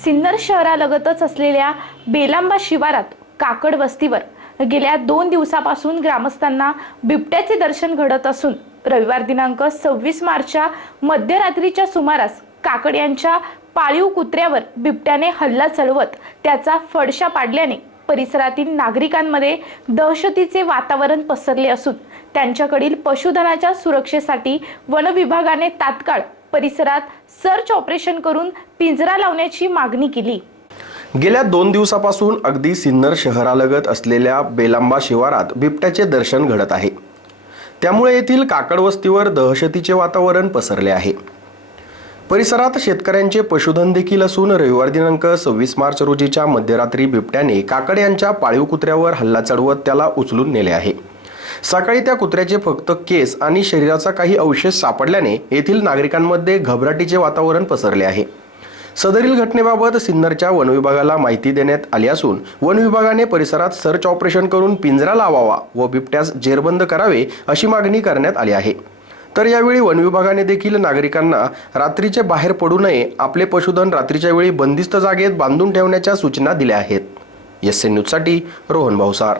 सिन्नर शहरालगतच असलेल्या बेलांबा शिवारात काकड वस्तीवर गेल्या दोन दिवसापासून ग्रामस्थांना बिबट्याचे दर्शन घडत असून रविवार दिनांक सव्वीस मार्चच्या मध्यरात्रीच्या सुमारास काकड यांच्या पाळीव कुत्र्यावर बिबट्याने हल्ला चढवत त्याचा फडशा पाडल्याने परिसरातील नागरिकांमध्ये दहशतीचे वातावरण पसरले असून त्यांच्याकडील पशुधनाच्या सुरक्षेसाठी वनविभागाने तात्काळ परिसरात सर्च ऑपरेशन करून पिंजरा लावण्याची मागणी केली. गेल्या दोन दिवसापासून अगदी सिन्नर शहरालगत असलेल्या बेलांबा शिवारात बिबट्याचे दर्शन घडत आहे. त्यामुळे येथील काकड वस्तीवर दहशतीचे वातावरण पसरले आहे. परिसरात शेतकऱ्यांचे पशुधन देखील असून रविवार दिनांक सव्वीस मार्च रोजीच्या मध्यरात्री बिबट्याने काकड यांच्या पाळीव कुत्र्यावर हल्ला चढवत त्याला उचलून नेले आहे. सकाळी त्या कुत्र्याचे फक्त केस आणि शरीराचा काही अवशेष सापडल्याने येथील नागरिकांमध्ये घबराटीचे वातावरण पसरले आहे. सदरील घटनेबाबत सिन्नरच्या वनविभागाला माहिती देण्यात आली असून वनविभागाने परिसरात सर्च ऑपरेशन करून पिंजरा लावावा व बिबट्यास जेरबंद करावे अशी मागणी करण्यात आली आहे. तर यावेळी वनविभागाने देखील नागरिकांना रात्रीचे बाहेर पडू नये आपले पशुधन रात्रीच्या वेळी बंदिस्त जागेत बांधून ठेवण्याच्या सूचना दिल्या आहेत. एस एन न्यूजसाठी रोहन भाऊसार.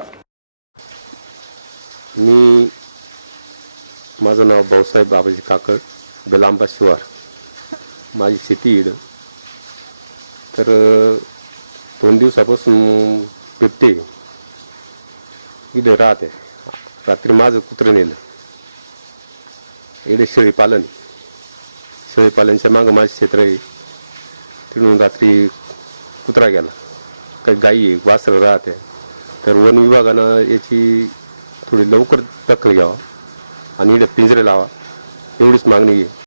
मी माझं नाव भाऊसाहेब बाबाजी काकड बेलांबा शिवार माझी शेती इड. तर दोन दिवसापासून बिबटे इथे राहते. रात्री माझं कुत्रं नेलं इडे शेळीपालन शेळीपालनच्या मागं माझं क्षेत्र आहे. तिकडून रात्री कुत्रा गेला. काही गाई आहे वासरं राहते. तर वन विभागानं याची थोडी लवकर दखल घ्यावा आणि इकडे पिंजरे लावा. एवढीच मागणी आहे.